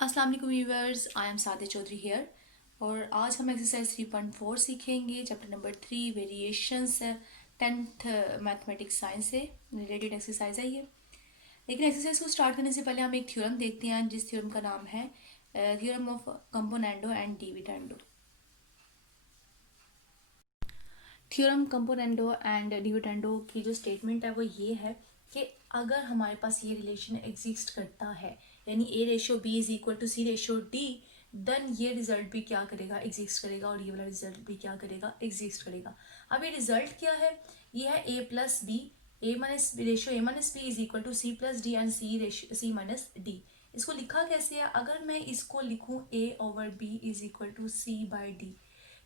अस्सलाम वालेकुम viewers, I am Sadia Chaudhary here. और आज हम एक्सरसाइज 3.4 सीखेंगे। Chapter number 3 variations 10th mathematics science से रिलेटेड एक्सरसाइज है ये। लेकिन एक्सरसाइज को स्टार्ट करने से पहले हम एक थ्योरम देखते हैं, जिस थ्योरम का नाम है theorem of componendo and dividendo. Theorem componendo and dividendo की जो स्टेटमेंट है वो ये है कि अगर हमारे पास ये रिलेशन एग्जिस्ट करता है, यानी A ratio B is equal to C ratio D, then ये रिजल्ट भी क्या करेगा, एग्जिस्ट करेगा, और ये वाला रिजल्ट भी क्या करेगा, एग्जिस्ट करेगा। अब ये रिजल्ट क्या है, ये है A plus B, A minus ratio A minus B is equal to C plus D and C ratio C minus D. इसको लिखा कैसे है, अगर मैं इसको लिखूं A over B is equal to C by D,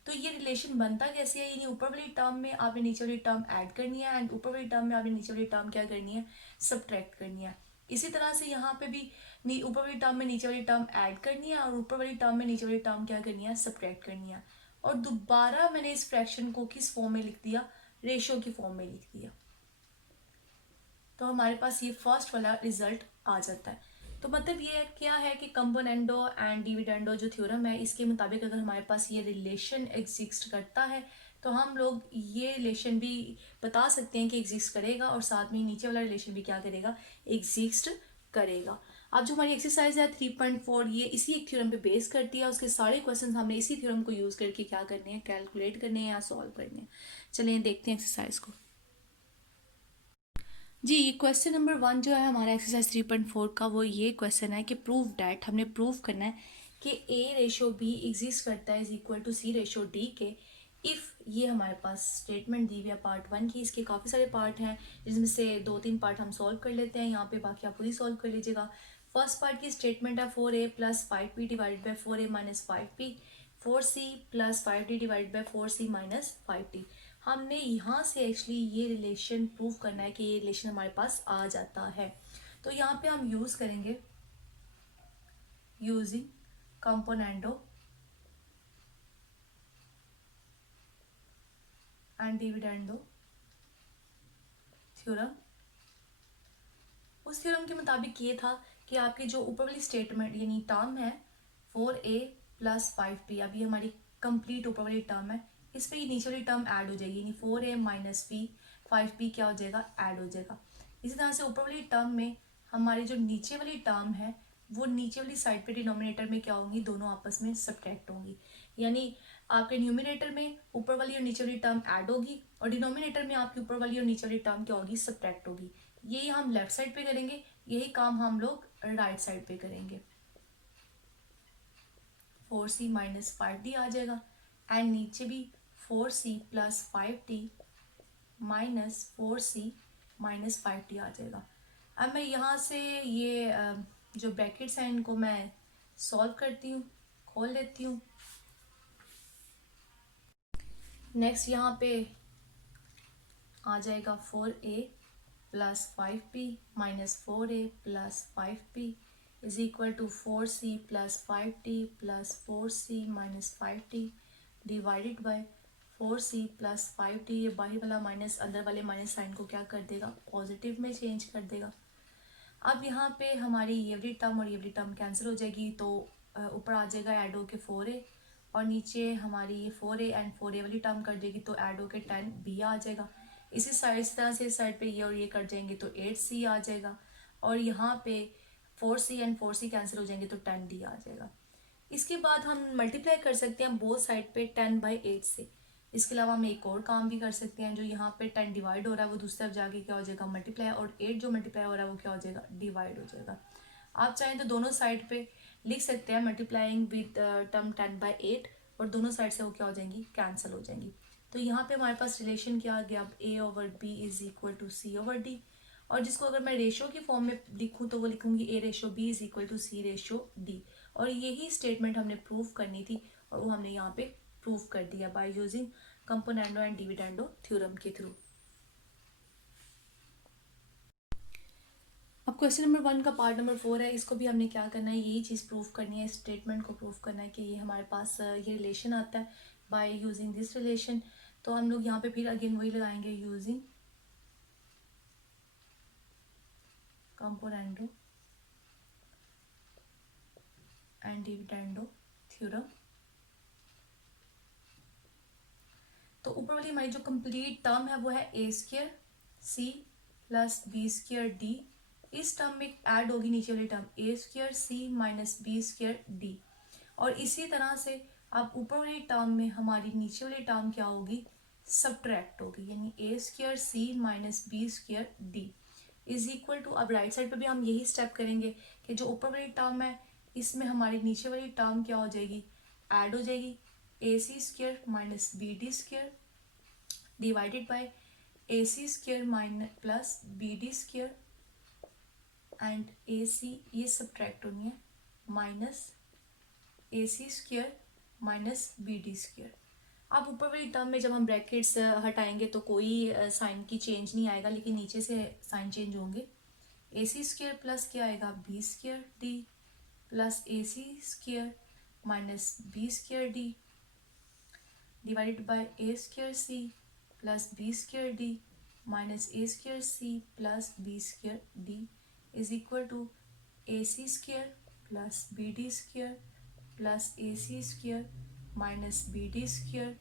तो ये रिलेशन बनता कैसे है, यानी ऊपर वाली टर्म में आपने नीचे वाली टर्म ऐड करनी है एंड ऊपर वाली टर्म में आपने नीचे वाली टर्म क्या करनी है, सब्ट्रैक्ट करनी है। इसी तरह से यहाँ पे भी ऊपर वाली टर्म में नीचे वाली टर्म ऐड करनी है और ऊपर वाली टर्म में नीचे वाली टर्म क्या करनी है, सब्ट्रैक्ट करनी है। और दोबारा मैंने इस फ्रैक्शन को किस फॉर्म में लिख दिया, रेशो की फॉर्म में लिख दिया, तो हमारे पास ये फर्स्ट वाला रिजल्ट आ जाता है। तो मतलब ये क्या है कि कंपोनेंडो एंड डिविडेंडो जो थ्योरम है, इसके मुताबिक अगर हमारे पास ये रिलेशन एग्जिस्ट करता है तो हम लोग ये रिलेशन भी बता सकते हैं कि एग्जिस्ट करेगा, और साथ में नीचे वाला रिलेशन भी क्या करेगा, एग्जिस्ट करेगा। अब जो हमारी एक्सरसाइज है 3.4, ये इसी एक थ्योरम पे बेस करती है। उसके सारे क्वेश्चन हमने इसी थ्योरम को यूज करके क्या करने हैं, कैलकुलेट करने हैं या सॉल्व करने हैं। चलिए देखते हैं एक्सरसाइज को। जी, क्वेश्चन नंबर 1 जो है हमारा एक्सरसाइज 3.4 का, वो ये क्वेश्चन है कि प्रूव डैट, हमने प्रूव करना है कि ए रेशो बी एग्जिस्ट करता है is equal to C ratio D के इफ़, ये हमारे पास स्टेटमेंट दी हुई है पार्ट 1 की। इसके काफ़ी सारे पार्ट हैं, जिसमें से 2-3 पार्ट हम सॉल्व कर लेते हैं यहाँ पे, बाकी आप खुद ही सॉल्व कर लीजिएगा। फर्स्ट पार्ट की स्टेटमेंट है 4a plus 5p divide by 4a minus 5p, 4c plus 5d divide by 4c minus 5d। हमने यहाँ से एक्चुअली ये रिलेशन प्रूव करना है कि ये रिलेशन हमारे पास आ जाता है। तो यहाँ पे हम यूज करेंगे using componendo and dividendo theorem. उस थ्योरम के मुताबिक ये था कि आपकी जो ऊपर वाली स्टेटमेंट यानी टर्म है 4a प्लस 5p, अभी हमारी कंप्लीट ऊपर वाली टर्म है, इस पर ये नीचे वाली टर्म ऐड हो जाएगी, यानी 4a माइनस पी 5p क्या हो जाएगा, ऐड हो जाएगा। इसी तरह से ऊपर वाली टर्म में हमारी जो नीचे वाली टर्म है, वो नीचे वाली साइड पे डिनोमिनेटर में क्या होंगी, दोनों आपस में सब्ट्रैक्ट होंगी। यानी आपके न्यूमिनेटर में ऊपर वाली और नीचे वाली टर्म ऐड होगी, और डिनोमिनेटर में आपकी ऊपर वाली और नीचे वाली टर्म क्या होगी, सब्ट्रैक्ट होगी। यही हम लेफ्ट साइड पे करेंगे, यही काम हम लोग राइट साइड पे करेंगे। 4c माइनस 5d आ जाएगा, एंड नीचे भी 4c plus 5d minus 4c minus 5d आ जाएगा। अब मैं यहाँ से ये जो ब्रैकेट्स हैं इनको मैं सॉल्व करती हूँ, खोल लेती हूँ। नेक्स्ट यहाँ पे आ जाएगा 4a plus 5p minus 4a plus 5p is equal to 4c plus 5d plus 4c minus 5d divided by 4c plus 5d। ये बाहर वाला माइनस अंदर वाले माइनस साइन को क्या कर देगा, पॉजिटिव में चेंज कर देगा। अब यहाँ पे हमारी ये वाली टर्म और ये वाली टर्म कैंसिल हो जाएगी, तो ऊपर आ जाएगा ऐड हो के 4a, और नीचे हमारी ये 4a एंड 4a वाली टर्म कर देगी तो ऐड हो के 10b आ जाएगा। इसी साइड इस तरह से इस साइड पे ये और ये कट जाएंगे तो 8c आ जाएगा, और यहाँ पे 4c एंड 4c कैंसिल हो जाएंगे तो 10d आ जाएगा। इसके बाद हम मल्टीप्लाई कर सकते हैं बोथ साइड पे 10/8 से। इसके अलावा हम एक और काम भी कर सकते हैं, जो यहाँ पे 10 डिवाइड हो रहा है वो दूसरी तरफ जाके क्या हो जाएगा, मल्टीप्लाई, और 8 जो मल्टीप्लाई हो रहा है वो क्या हो जाएगा, डिवाइड हो जाएगा। आप चाहें तो दोनों साइड पे लिख सकते हैं मल्टीप्लाइंग विद टर्म 10/8, और दोनों साइड से वो क्या हो जाएंगी, कैंसिल हो जाएंगी। तो यहाँ पे हमारे पास रिलेशन क्या आ गया, अब a over b is equal to C over D, और जिसको अगर मैं रेशो की फॉर्म में लिखूँ तो वो लिखूंगी a ratio b is equal to C ratio D. और यही स्टेटमेंट हमने प्रूव करनी थी, और वो हमने यहाँ पे प्रूव कर दिया bye using componendo and dividendo theorem के थ्रू। अब क्वेश्चन नंबर 1 का पार्ट नंबर 4 है, इसको भी हमने क्या करना है, यही चीज़ प्रूव करनी है, स्टेटमेंट को प्रूव करना है कि ये हमारे पास ये रिलेशन आता है बाय यूजिंग दिस रिलेशन। तो हम लोग यहाँ पे फिर अगेन वही लगाएंगे, using componendo and dividendo theorem. तो ऊपर वाली हमारी जो कंप्लीट टर्म है वो है A square C plus B square D. इस टर्म में ऐड होगी नीचे वाली term A square C minus B square D. और इसी तरह से अब ऊपर वाली टर्म में हमारी नीचे वाली टर्म क्या होगी, सब्ट्रैक्ट होगी, यानी A square C minus B square D is equal to. अब राइट साइड पे भी हम यही स्टेप करेंगे कि जो ऊपर वाली टर्म है इसमें हमारी नीचे वाली टर्म क्या हो जाएगी, ऐड हो जाएगी, A C square minus B D square divided by A C square minus plus B D square and A C ये सब्ट्रैक्ट होनी है minus A C square minus B D square. अब ऊपर वाली टर्म में जब हम ब्रैकेट्स हटाएंगे तो कोई साइन की चेंज नहीं आएगा, लेकिन नीचे से साइन चेंज होंगे। ए सी स्क्वायर प्लस क्या आएगा, B square D plus A C square minus B square D divided by A square C plus B square D minus A square C plus B square D is equal to A C square plus B D square plus A C square minus B D square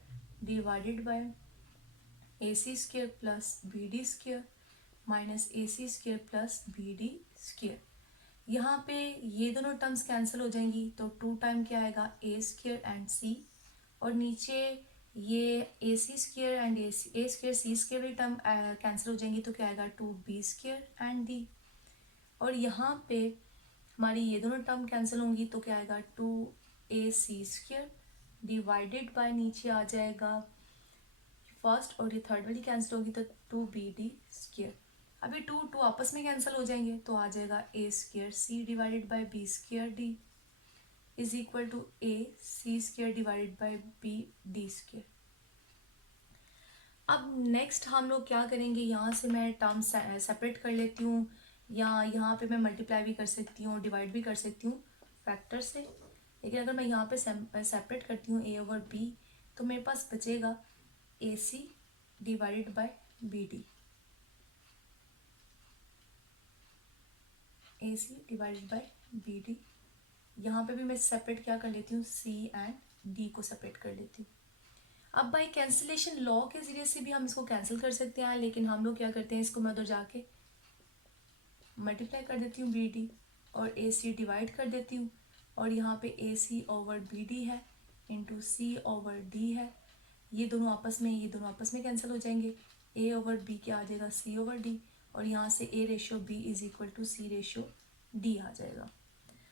divided by A C square plus B D square minus A C square plus B D square. यहाँ पे ये दोनों terms cancel हो जाएंगी तो 2 time क्या आएगा, ए square and सी, और नीचे ये A C square and A square C square भी टर्म कैंसिल हो जाएंगी तो क्या आएगा 2b स्क्वायर एंड डी। और यहाँ पे हमारी ये दोनों टर्म कैंसिल होंगी तो क्या आएगा 2ac स्क्वायर डिवाइडेड बाय नीचे आ जाएगा फर्स्ट और ये थर्ड वाली कैंसिल होगी तो 2bd स्क्वायर। अभी 2 आपस में कैंसिल हो जाएंगे तो आ जाएगा a square C divided by b square D is equal to a c square divided by b d square. अब नेक्स्ट हम लोग क्या करेंगे, यहाँ से मैं टर्म सेपरेट कर लेती हूँ, या यहाँ पे मैं मल्टीप्लाई भी कर सकती हूँ, डिवाइड भी कर सकती हूँ फैक्टर से। लेकिन अगर मैं यहाँ पे सेपरेट करती हूँ a ओवर b तो मेरे पास बचेगा ac divided by bd, ac divided by bd। यहाँ पे भी मैं सेपरेट क्या कर लेती हूँ, c एंड d को सेपरेट कर लेती हूँ। अब बाई कैंसिलेशन लॉ के जरिए से भी हम इसको कैंसिल कर सकते हैं, लेकिन हम लोग क्या करते हैं, इसको मैं उधर जाके मल्टीप्लाई कर देती हूँ बी डी और ए सी डिवाइड कर देती हूँ, और यहाँ पे ए सी ओवर बी डी है इंटू सी ओवर डी है, ये दोनों आपस में कैंसिल हो जाएंगे। ए ओवर बी क्या आ जाएगा, सी ओवर डी, और यहाँ से A ratio B is equal to C ratio D आ जाएगा।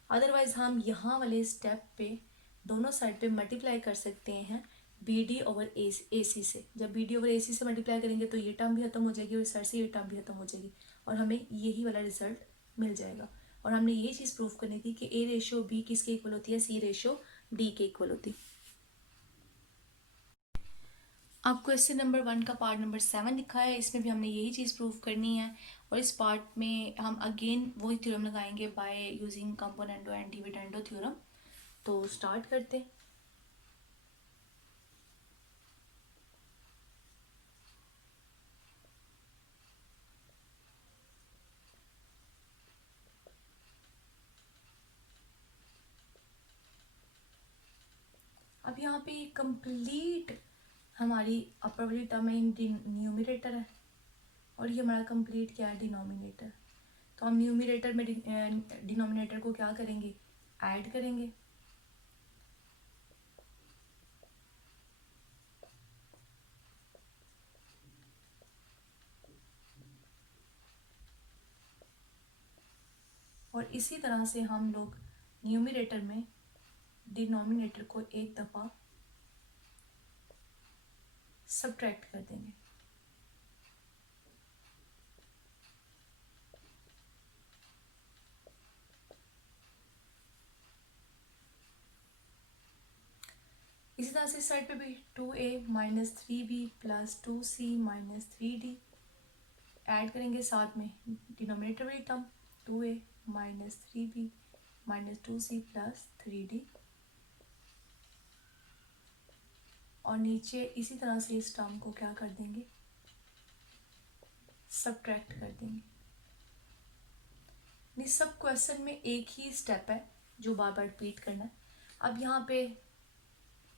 अदरवाइज हम यहाँ वाले स्टेप पे दोनों साइड पे मल्टीप्लाई कर सकते हैं बी डी ओवर ए सी से। जब बी डी ओवर ए सी से मल्टीप्लाई करेंगे तो ये टर्म भी खत्म हो जाएगी और इस साइड से ये टर्म भी खत्म हो जाएगी, और हमें यही वाला रिजल्ट मिल जाएगा। और हमने ये चीज़ प्रूव करनी थी कि ए रेशो बी किसके इक्वल होती है, सी रेशो डी के इक्वल होती है। अब क्वेश्चन नंबर 1 का पार्ट नंबर 7 लिखा है, इसमें भी हमने यही चीज़ प्रूव करनी है, और इस पार्ट में हम अगेन वही थ्योरम लगाएंगे by using कंपोनेंटो and dividendo theorem. तो स्टार्ट करते हैं। अब यहाँ पे कंप्लीट हमारी अपर वाली टर्म है, न्यूमरेटर है, और ये हमारा कंप्लीट क्या है, डिनोमिनेटर। तो हम न्यूमरेटर में डिनोमिनेटर को क्या करेंगे, ऐड करेंगे। और इसी तरह से हम लोग न्यूमरेटर में डिनोमिनेटर को एक दफ़ा सब्ट्रैक्ट कर देंगे। इसी तरह से इस साइड पे भी 2a minus 3b plus 2c minus 3d add करेंगे, साथ में डिनोमिनेटर वाली term 2a minus 3b minus 2c plus 3d, और नीचे इसी तरह से इस टर्म को क्या कर देंगे, सब्ट्रैक्ट कर देंगे। सब क्वेश्चन में एक ही स्टेप है, जो बार बार रिपीट करना है। अब यहाँ पे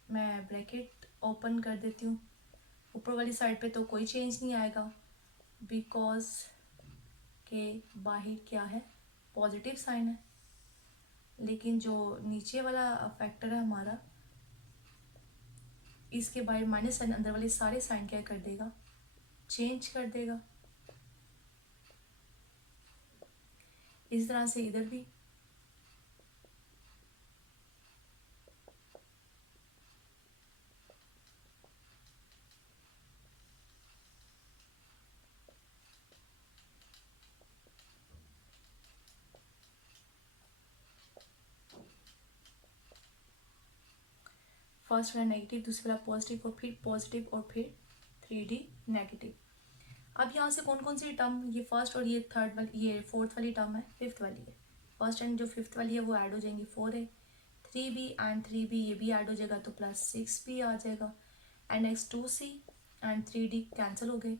मैं ब्रैकेट ओपन कर देती हूँ। ऊपर वाली साइड पे तो कोई चेंज नहीं आएगा बिकॉज के बाहर क्या है, पॉजिटिव साइन है, लेकिन जो नीचे वाला फैक्टर है हमारा, इसके बाहर माइनस साइन, अंदर वाले सारे साइन क्या कर देगा, चेंज कर देगा। इस तरह से इधर भी फर्स्ट वाला नेगेटिव, दूसरा वाला पॉजिटिव और फिर 3D नेगेटिव। अब यहाँ से कौन कौन सी टर्म, ये फर्स्ट और ये थर्ड वाली, ये फोर्थ वाली टर्म है, फिफ्थ वाली है। फर्स्ट एंड जो फिफ्थ वाली है वो ऐड हो जाएंगी, 4 है, 3B एंड 3B ये भी ऐड हो जाएगा तो प्लस 6B आ जाएगा। And next 2C and 3D cancel हो गए,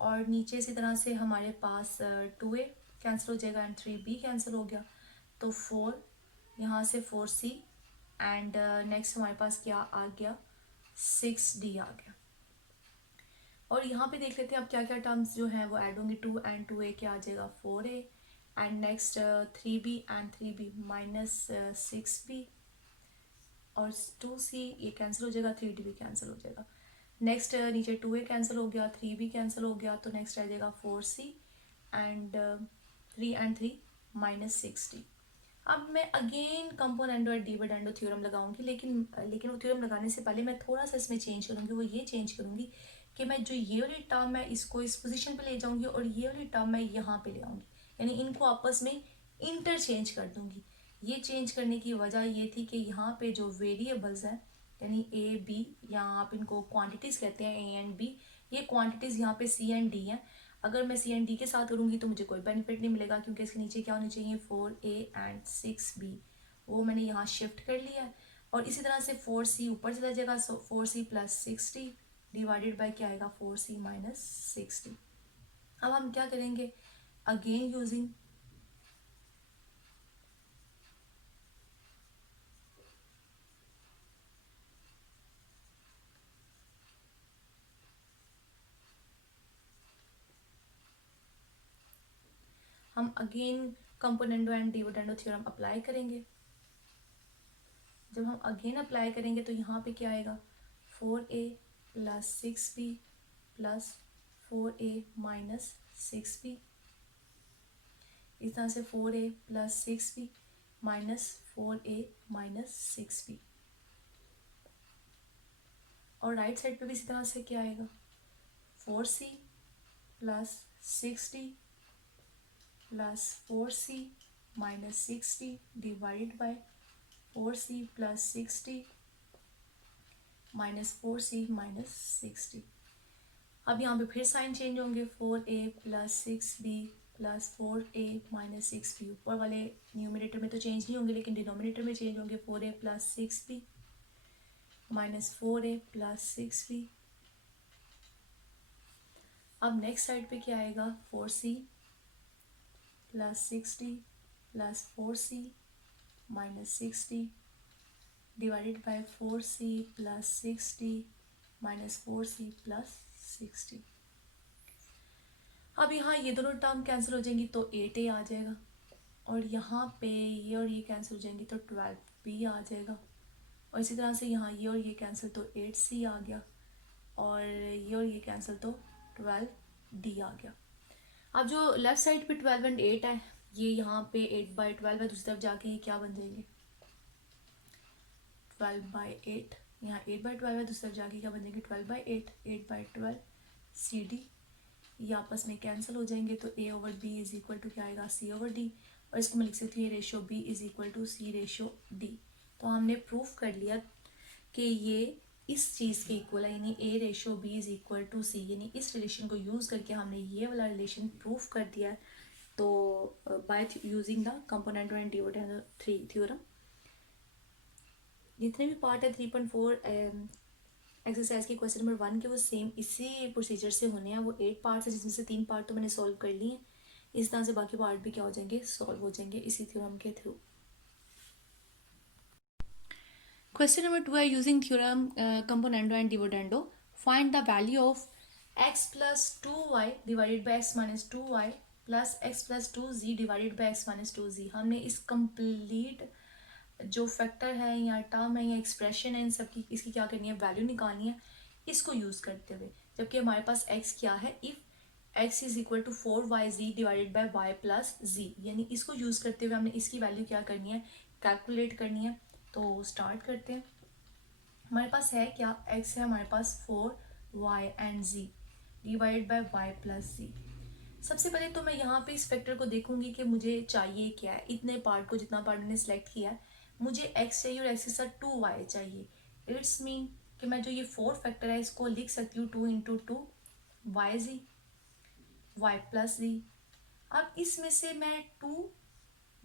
और नीचे इसी तरह से हमारे पास 2A कैंसिल हो जाएगा एंड 3B कैंसिल हो गया, तो 4, यहाँ से 4C एंड नेक्स्ट हमारे पास क्या आ गया, 6D आ गया। और यहाँ पे देख लेते हैं अब क्या क्या टर्म्स जो हैं वो ऐड होंगी। 2 एंड 2A क्या आ जाएगा, 4A and next 3B and 3B minus 6B, और 2C ये कैंसिल हो जाएगा, 3D भी कैंसिल हो जाएगा। नेक्स्ट नीचे 2A कैंसिल हो गया, 3B कैंसिल हो गया, तो नेक्स्ट आ जाएगा 4C and 3 and 3 minus 6D। अब मैं अगेन कंपोनेंट और डिविडेंडो थ्योरम लगाऊंगी, लेकिन वो थ्योरम लगाने से पहले मैं थोड़ा सा इसमें चेंज करूंगी। वो ये चेंज करूंगी कि मैं जो ये वाली टर्म है इसको इस पोजीशन पे ले जाऊंगी और ये वाली टर्म मैं यहाँ पे ले आऊंगी, यानी इनको आपस में इंटरचेंज कर दूंगी। ये चेंज करने की वजह ये थी कि यहाँ पे जो वेरिएबल्स हैं, यानी ए बी, यहाँ आप इनको क्वांटिटीज़ कहते हैं, ए एंड बी, ये क्वांटिटीज़ यहाँ पे सी एंड डी हैं। अगर मैं सी एंड डी के साथ करूँगी तो मुझे कोई बेनिफिट नहीं मिलेगा, क्योंकि इसके नीचे क्या होनी चाहिए, 4A एंड 6B, वो मैंने यहाँ शिफ्ट कर लिया है। और इसी तरह से 4C ऊपर चला जाएगा, 4C plus 6D divided by क्या आएगा, 4C माइनस 6D। अब हम क्या करेंगे, अगेन यूजिंग हम again componendo and dividendo theorem apply करेंगे। जब हम अगेन अप्लाई करेंगे तो यहाँ पे क्या आएगा, 4A plus 6B plus 4A minus 6B, इस तरह से 4A plus 6B minus 4A minus 6B, और राइट साइड पे भी इसी तरह से क्या आएगा, 4C plus 6D plus 4C minus 6D divided by 4C plus 6D minus 4C minus 6D। अब यहाँ पे फिर साइन चेंज होंगे, 4A plus 6B plus 4A minus 6B। ऊपर वाले न्यूमिनेटर में तो चेंज नहीं होंगे, लेकिन डिनोमिनेटर में चेंज होंगे, 4A plus 6B minus 4A plus 6B। अब नेक्स्ट साइड पे क्या आएगा, 4C plus 6D plus 4C minus 6D divided by 4C plus 6D minus 4C plus 6D। अब यहाँ ये दोनों टर्म कैंसिल हो जाएंगी तो 8A आ जाएगा, और यहाँ पे ये और ये कैंसिल हो जाएंगी तो 12B आ जाएगा, और इसी तरह से यहाँ ये और ये कैंसिल तो 8C आ गया, और ये कैंसिल तो 12D आ गया। अब जो लेफ्ट साइड पे 12 एंड 8 है, ये यहाँ पे 8/12 है, दूसरी तरफ जाके ये क्या बन जाएंगे, 12/8, यहाँ 8/12 है, दूसरी तरफ जाके क्या बन जाएंगे, 12/8, 8/12 CD, ये आपस में कैंसिल हो जाएंगे, तो A/B इज इक्वल टू क्या आएगा, C/D, और इसको मैं लिख सकती हूँ ratio B is equal to C/D। तो हमने प्रूफ कर लिया कि ये इस चीज़ के इक्वल है, यानी A/B is equal to C, यानी इस रिलेशन को यूज़ करके हमने ये वाला रिलेशन प्रूफ कर दिया है। तो by using the component and dividendo theorem, जितने भी पार्ट है 3.4 एक्सरसाइज के क्वेश्चन नंबर 1 के, वो सेम इसी प्रोसीजर से होने हैं। वो 8 पार्ट्स है, जिसमें से 3 पार्ट तो मैंने सॉल्व कर लिए हैं। इस तरह से बाकी पार्ट भी क्या हो जाएंगे, सॉल्व हो जाएंगे इसी थ्योरम के through. Question number 2 are using theorem componendo and dividendo. Find the value of x plus 2y divided by x minus 2y plus x plus 2z divided by x minus 2z. हमने इस complete जो factor है या term है या expression है इन सब की इसकी क्या करनी है, वैल्यू निकालनी है इसको यूज़ करते हुए. जबकि हमारे पास x क्या है, if x is equal to 4yz divided by y plus z, यानी इसको यूज़ करते हुए हमने इसकी वैल्यू क्या करनी है, कैलकुलेट करनी है. तो स्टार्ट करते हैं. हमारे पास है क्या, x है हमारे पास 4y and z divide by y plus z. सबसे पहले तो मैं यहाँ पे इस फैक्टर को देखूंगी कि मुझे चाहिए क्या है. इतने पार्ट को, जितना पार्ट मैंने सेलेक्ट किया है, मुझे x चाहिए और x के साथ 2y चाहिए. इट्स मीन कि मैं जो ये 4 फैक्टर है इसको लिख सकती हूँ 2 इंटू 2 वाई जी y प्लस जी. अब इसमें से मैं 2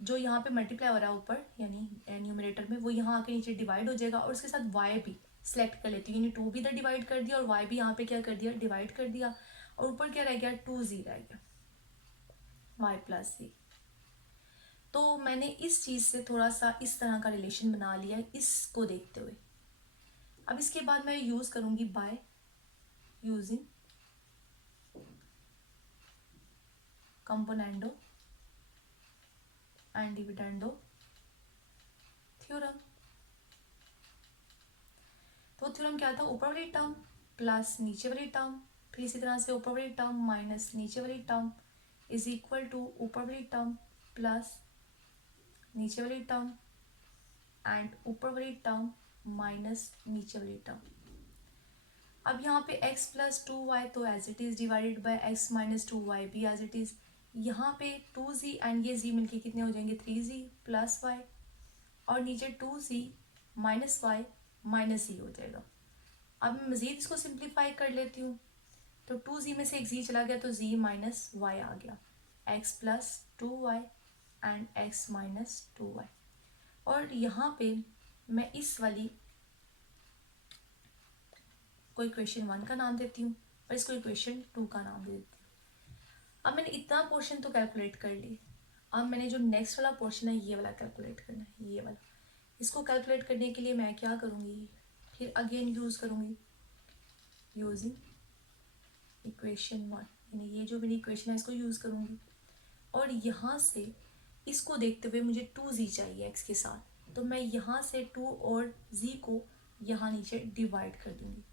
जो यहाँ पे मल्टीप्लाई हो रहा है ऊपर यानी न्यूमरेटर में, वो यहाँ आके नीचे डिवाइड हो जाएगा और उसके साथ y भी सेलेक्ट कर लेती हूँ. यानी 2 भी इधर डिवाइड कर दिया और y भी यहाँ पे क्या कर दिया, डिवाइड कर दिया. और ऊपर क्या रह गया, 2z रह गया, y प्लस z. तो मैंने इस चीज़ से थोड़ा सा इस तरह का रिलेशन बना लिया है इसको देखते हुए. अब इसके बाद मैं यूज़ करूँगी bye using componendo and dividendo theorem. तो थ्योरम क्या था, ऊपर वाली टर्म प्लस नीचे वाली टर्म, फिर इसी तरह से ऊपर वाली टर्म माइनस नीचे वाली टर्म इज इक्वल टू ऊपर वाली टर्म प्लस नीचे वाली टर्म एंड ऊपर वाली टर्म माइनस नीचे वाली टर्म. अब यहाँ पे x प्लस 2y तो as it is divided by x minus 2y भी एज इट इज़. यहाँ पे 2z एंड ये z मिलके कितने हो जाएंगे, 3z प्लस y और नीचे 2z minus y minus z हो जाएगा. अब मैं मज़ीद इसको सिंप्लीफाई कर लेती हूँ. तो 2z में से एक z चला गया तो z माइनस y आ गया, x plus 2y and x minus 2y. और यहाँ पे मैं इस वाली को इक्वेशन 1 का नाम देती हूँ और इसको इक्वेशन 2 का नाम दे देती हूँ. अब मैंने इतना पोर्शन तो कैलकुलेट कर ली. अब मैंने जो नेक्स्ट वाला पोर्शन है ये वाला कैलकुलेट करना है, ये वाला. इसको कैलकुलेट करने के लिए मैं क्या करूँगी, फिर अगेन यूज़ करूँगी यूजिंग इक्वेशन 1, यानी ये जो मेरी इक्वेशन है इसको यूज़ करूँगी. और यहाँ से इसको देखते हुए मुझे 2z चाहिए x के साथ, तो मैं यहाँ से 2 और z को यहाँ नीचे डिवाइड कर दूँगी.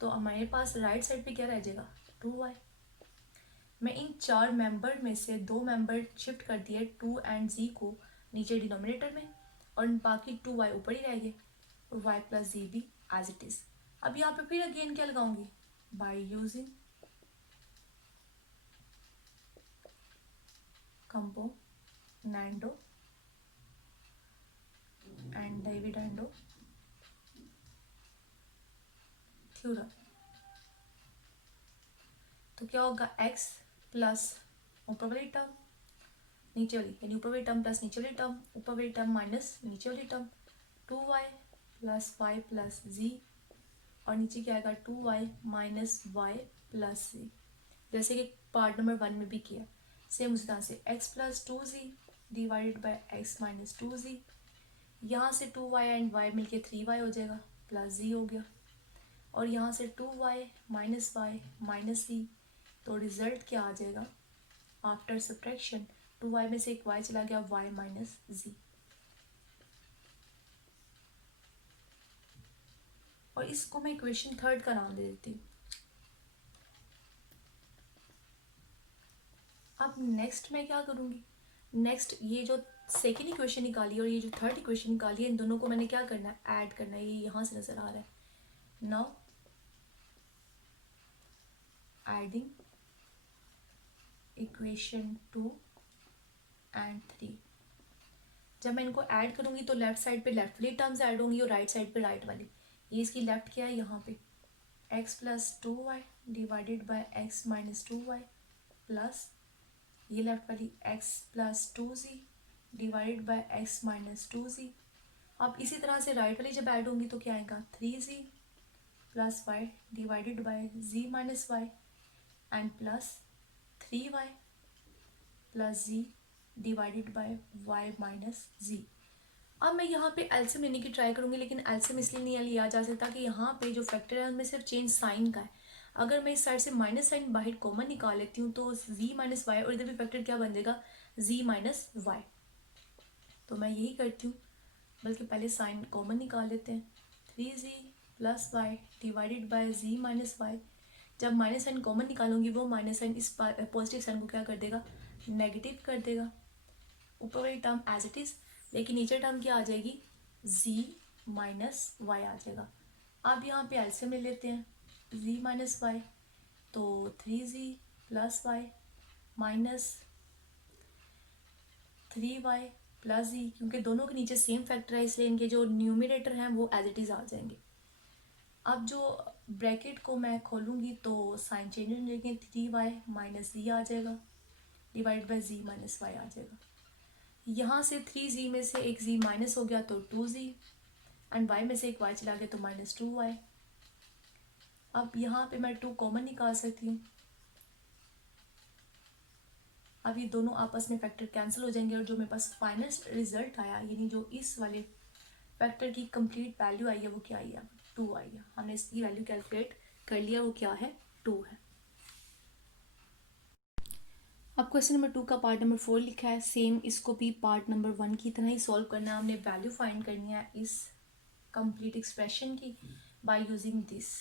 तो हमारे पास राइट साइड पे क्या रह जाएगा, 2y. मैं इन 4 मेंबर में से 2 मेंबर शिफ्ट कर दिए 2 एंड z को नीचे डिनोमिनेटर में और बाकी 2y ऊपर ही रह गए और y प्लस z भी एज इट इज़. अब यहाँ पे फिर अगेन क्या लगाऊंगी, bye using componendo and dividendo theorem. तो क्या होगा, x प्लस ऊपर वाली टर्म नीचे वाली, यानी ऊपर वाली टर्म प्लस नीचे वाली टर्म, ऊपर वाली टर्म माइनस नीचे वाली term, 2y plus y plus z और नीचे क्या आएगा 2y minus y plus z. जैसे कि पार्ट नंबर 1 में भी किया सेम उसी तरह से x plus 2z divided by x minus 2z. यहाँ से 2y एंड y मिलके 3y हो जाएगा प्लस z हो गया. और यहाँ से 2y minus y minus z. तो रिजल्ट क्या आ जाएगा, आफ्टर सब्ट्रैक्शन 2y में से एक y चला गया, y माइनस z. और इसको मैं इक्वेशन 3 का नाम दे देती हूँ. अब नेक्स्ट मैं क्या करूँगी, नेक्स्ट ये जो सेकेंड इक्वेशन निकाली और ये जो थर्ड इक्वेशन निकाली है इन दोनों को मैंने क्या करना है, ऐड करना है. ये यहाँ से नज़र आ रहा है. Now adding equation 2 and 3. जब मैं इनको ऐड करूँगी तो लेफ्ट साइड पे लेफ्ट वाली टर्म्स ऐड होंगी और राइट साइड पे राइट वाली. ये इसकी लेफ्ट क्या है, यहाँ पे x plus 2y divided by x minus 2y plus ये लेफ्ट वाली x plus 2z divided by x minus 2z. अब इसी तरह से राइट वाली जब ऐड होंगी तो क्या आएगा, 3z plus y divided by z minus y and plus 3y plus z divided by y minus z. अब मैं यहाँ पे एलसीएम लेने की ट्राई करूँगी, लेकिन एलसीएम इसलिए नहीं लिया जा सकता कि यहाँ पे जो फैक्टर है उनमें सिर्फ चेंज साइन का है। अगर मैं इस साइड से माइनस साइन बाहर कॉमन निकाल लेती हूँ तो z माइनस वाई, और इधर भी फैक्टर क्या बन जाएगा, z माइनस वाई। तो मैं यही करती हूँ, बल्कि पहले साइन कॉमन निकाल लेते हैं। 3z plus Y divided by z minus Y. जब माइनस साइन कॉमन निकालूंगी वो माइनस साइन इस पॉजिटिव साइन को क्या कर देगा, नेगेटिव कर देगा। ऊपर वाली टर्म एज इट इज़, लेकिन नीचे टर्म क्या आ जाएगी, z माइनस वाई आ जाएगा। अब यहाँ पे एलसीएम ले लेते हैं, z माइनस वाई, तो 3z plus Y minus 3y plus z, क्योंकि दोनों के नीचे सेम फैक्टर है इसलिए इनके जो न्यूमिनेटर हैं वो एज इट इज़ आ जाएंगे। अब जो ब्रैकेट को मैं खोलूँगी तो साइन चेंज हो जाएंगे, 3y माइनस z आ जाएगा divide by z minus Y आ जाएगा। यहाँ से 3z में से एक z माइनस हो गया तो 2z, एंड y में से एक y चला गया तो माइनस 2y। अब यहाँ पे मैं 2 कॉमन निकाल सकती हूँ। अब ये दोनों आपस में फैक्टर कैंसिल हो जाएंगे और जो मेरे पास फाइनल रिजल्ट आया, यानी जो इस वाले फैक्टर की कंप्लीट वैल्यू आई है वो क्या आई है, 2 आई है। हमने इसकी वैल्यू कैलकुलेट कर लिया, वो क्या है, 2 है। अब क्वेश्चन नंबर 2 का पार्ट नंबर 4 लिखा है, सेम इसको भी पार्ट नंबर 1 की तरह ही सॉल्व करना है। हमने वैल्यू फाइंड करनी है इस कंप्लीट एक्सप्रेशन की बाय यूजिंग दिस।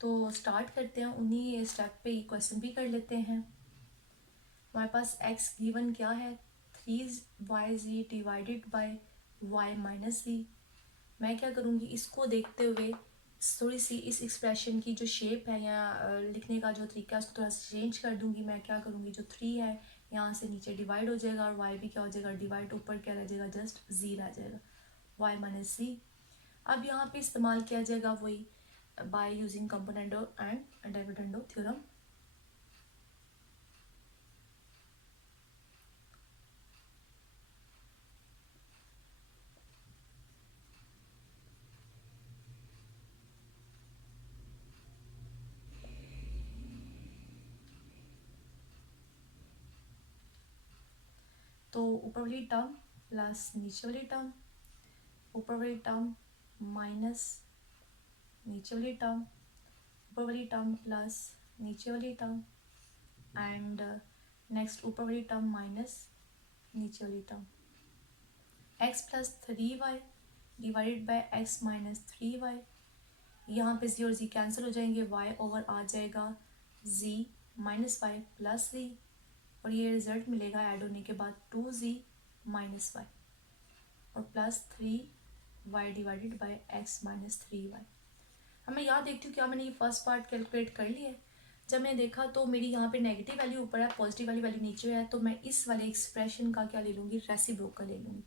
तो स्टार्ट करते हैं, उन्हीं स्टेप पे ये क्वेश्चन भी कर लेते हैं। हमारे पास x गिवन क्या है, 3yz divided by y minus z। मैं क्या करूँगी, इसको देखते हुए थोड़ी सी इस एक्सप्रेशन की जो शेप है या लिखने का जो तरीका है उसको थोड़ा सा चेंज कर दूँगी। मैं क्या करूँगी, जो 3 है यहाँ से नीचे डिवाइड हो जाएगा और y भी क्या हो जाएगा, डिवाइड, ऊपर क्या रह जाएगा, जस्ट z रह जाएगा, y माइनस z। अब यहाँ पे इस्तेमाल किया जाएगा वही bye using componendo and dividendo theorem. तो ऊपर वाली टर्म प्लस नीचे वाली टर्म, ऊपर वाली टर्म माइनस नीचे वाली टर्म, ऊपर वाली टर्म प्लस नीचे वाली टर्म, एंड नेक्स्ट ऊपर वाली टर्म माइनस नीचे वाली term. x plus 3y divided by x minus 3y। यहाँ पे z और z कैंसिल हो जाएंगे, y ओवर आ जाएगा z minus y plus z, और ये रिजल्ट मिलेगा ऐड होने के बाद 2z माइनस वाई और plus 3y divided by x minus 3y। अब मैं यहाँ देखती हूँ क्या मैंने ये फर्स्ट पार्ट कैलकुलेट कर लिया है। जब मैंने देखा तो मेरी यहाँ पे नेगेटिव वैल्यू ऊपर है, पॉजिटिव वाली वैल्यू नीचे है, तो मैं इस वाले एक्सप्रेशन का क्या ले लूँगी, रेसिप्रोकल ले लूँगी,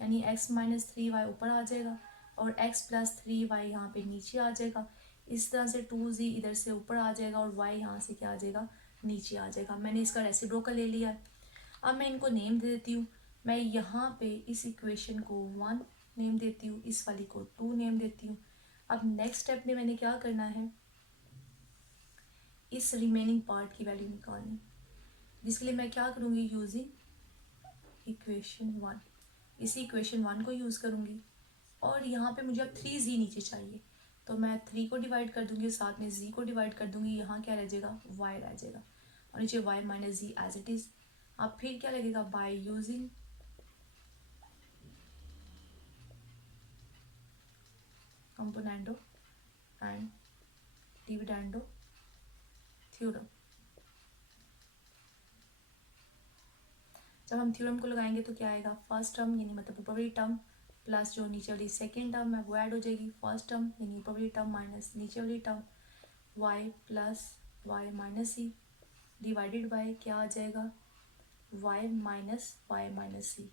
यानी x माइनस 3y ऊपर आ जाएगा और x प्लस 3y यहाँ पे नीचे आ जाएगा। इस तरह से 2z इधर से ऊपर आ जाएगा और y यहाँ से क्या आ जाएगा, नीचे आ जाएगा। मैंने इसका रेसिप्रोकल ले लिया है। अब मैं इनको नेम दे देती हूँ। मैं यहाँ पे इस इक्वेशन को 1 नेम देती हूँ, इस वाली को 2 नेम देती हूँ। अब नेक्स्ट स्टेप में मैंने क्या करना है, इस रिमेनिंग पार्ट की वैल्यू निकालनी, जिसके लिए मैं क्या करूँगी, यूजिंग इक्वेशन 1, इसी इक्वेशन 1 को यूज़ करूँगी। और यहाँ पे मुझे अब 3z नीचे चाहिए, तो मैं 3 को डिवाइड कर दूँगी, साथ में z को डिवाइड कर दूँगी, यहाँ क्या रह जाएगा, y रह जाएगा, और नीचे y minus z as it is. अब फिर क्या लगेगा, by using componendo and dividendo theorem. जब हम थ्योरम को लगाएंगे तो क्या आएगा, फर्स्ट टर्म यानी मतलब ऊपर वाली टर्म प्लस जो नीचे वाली सेकेंड टर्म है वो ऐड हो जाएगी, फर्स्ट टर्म यानी ऊपर वाली टर्म माइनस नीचे वाली term, y plus Y minus c divided by क्या आ जाएगा, y minus y minus c.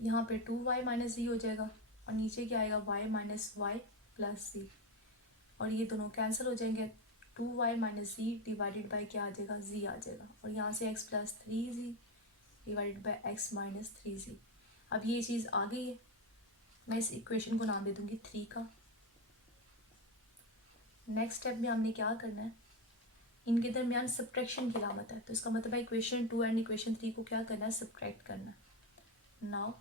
यहाँ पे 2y माइनस सी हो जाएगा और नीचे क्या आएगा, y माइनस वाई प्लस सी, और ये दोनों कैंसिल हो जाएंगे, 2y minus z divided by क्या आ जाएगा, z आ जाएगा, और यहाँ से x plus 3z divided by x minus 3z। अब ये चीज़ आ गई है, मैं इस इक्वेशन को नाम दे दूँगी 3 का। नेक्स्ट स्टेप में हमने क्या करना है, इनके दरमियान सब्ट्रैक्शन की अलामत है, तो इसका मतलब है इक्वेशन 2 एंड इक्वेशन 3 को क्या करना है, सब्ट्रैक्ट करना है। नाउ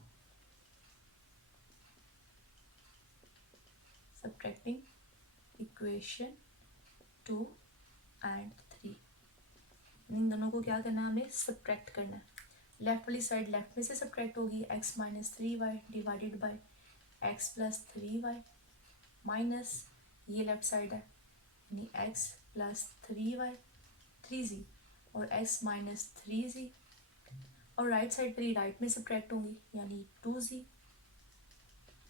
सब्ट्रैक्टिंग इक्वेशन 2 एंड 3, इन दोनों को क्या करना है, हमें सब्ट्रैक्ट करना है। लेफ्ट वाली साइड लेफ्ट में से सब्ट्रैक्ट होगी, x minus 3y divided by x plus 3y minus ये लेफ्ट साइड है यानी x प्लस 3y 3z और x माइनस 3z, और राइट साइड पर राइट में सब्ट्रैक्ट होंगी यानी 2z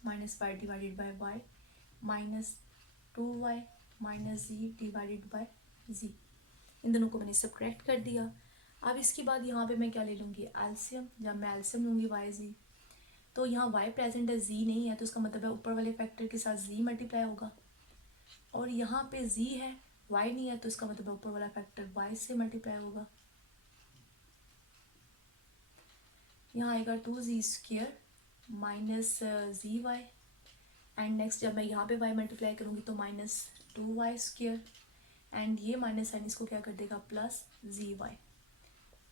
minus y divided by y minus 2y minus z divided by z। इन दोनों को मैंने सब्ट्रैक्ट कर दिया। अब इसके बाद यहाँ पे मैं क्या ले लूँगी, एल्सियम। जब मैं एल्सियम लूँगी y z, तो यहाँ y प्रेजेंट है, z नहीं है, तो इसका मतलब है ऊपर वाले फैक्टर के साथ z मल्टीप्लाई होगा, और यहाँ पे z है y नहीं है, तो इसका मतलब है ऊपर वाला फैक्टर y से मल्टीप्लाई होगा। यहाँ आएगा 2z² minus zy, and next जब मैं यहाँ पे y मल्टीप्लाई करूँगी तो माइनस 2y², एंड ये माइनस साइन इसको क्या कर देगा, प्लस zy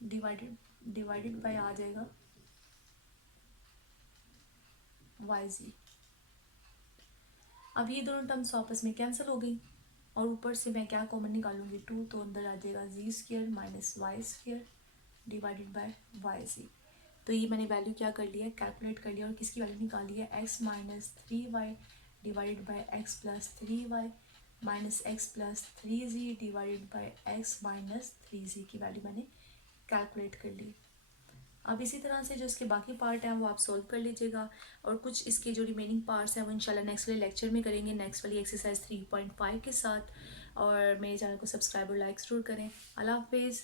डिवाइडेड बाय आ जाएगा yz। अब ये दोनों टर्म्स आपस में कैंसिल हो गई, और ऊपर से मैं क्या कॉमन निकालूंगी, 2, तो अंदर आ जाएगा z² minus y² divided by yz। तो ये मैंने वैल्यू क्या कर लिया, कैलकुलेट कर लिया, और किसकी वैल्यू निकाली है, x minus 3y divided by x plus 3y minus x plus 3z divided by x minus 3z की वैल्यू मैंने कैलकुलेट कर ली। अब इसी तरह से जो इसके बाकी पार्ट हैं वो आप सॉल्व कर लीजिएगा, और कुछ इसके जो रिमेनिंग पार्ट्स हैं वो इंशाल्लाह नेक्स्ट वाले लेक्चर में करेंगे, नेक्स्ट वाली एक्सरसाइज 3.5 के साथ। और मेरे चैनल को सब्सक्राइब और लाइक ज़रूर करें। अल्लाह हाफिज़।